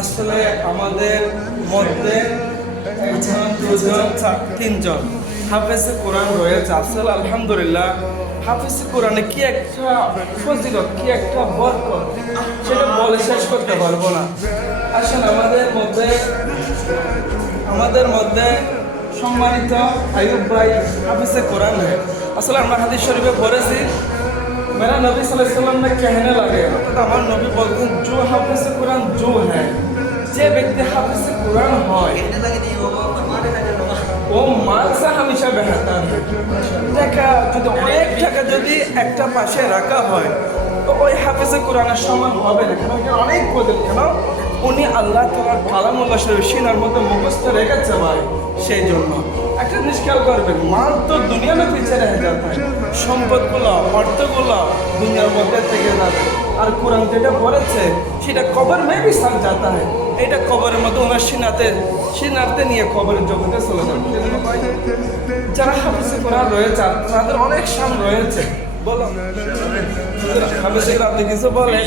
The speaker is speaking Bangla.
আসলে আমাদের মধ্যে একজন, দুজন, তিনজন হাফেজে কোরআন রয়েছে। আসলে আলহামদুলিল্লাহ, হাফেজে কোরআনে কি একটা ফজিলত, কি একটা বরকত, সেটা বলে শেষ করতে পারবো না। আসলে আমাদের মধ্যে সম্মানিত আইয়ুব ভাই হাফেজে কোরআন হয়। আসলে আমরা হাদিস শরীফে পড়েছি, मेरा नबी सल्लल्लाहु अलैहि वसल्लम ने कहने लगे, অর্থাৎ আমার নবী বলতেন, जो हाफिज कुरान जो है, যে ব্যক্তি হাফিজ কুরআন হয় ও মাল সে হামেশা বেহতার হয়। টাকা যদি অনেক টাকা যদি একটা পাশে রাখা হয় তো ওই হাফিজ কুরআনের সমান হবে না। কেন? এটা অনেক বদল। কেন? উনি আল্লাহ তাআলার কালামুল্লাহ শরীফ সিনার মধ্যে মুখস্থ রেখেছে ভাই। সেই জন্য একটা জিনিস খেয়াল করবেন, মাল তো দুনিয়া में पीछे रह जाता है, সম্পদগুলো, অর্থগুলো দুনিয়ার মধ্যে থেকে যাবে। আর কোরআন যেটা পড়েছে সেটা কবর में भी साथ जाता है। এটা কবরের মধ্যে ওনার সিনাতে নিয়ে কবরের জগতে চলে যাবে। সেজন্য ভাই, যারা হাফিজে কোরআন রয়েছে তাদের অনেক শান রয়েছে। বলো হাফিজে, আপনি কিছু বলেন।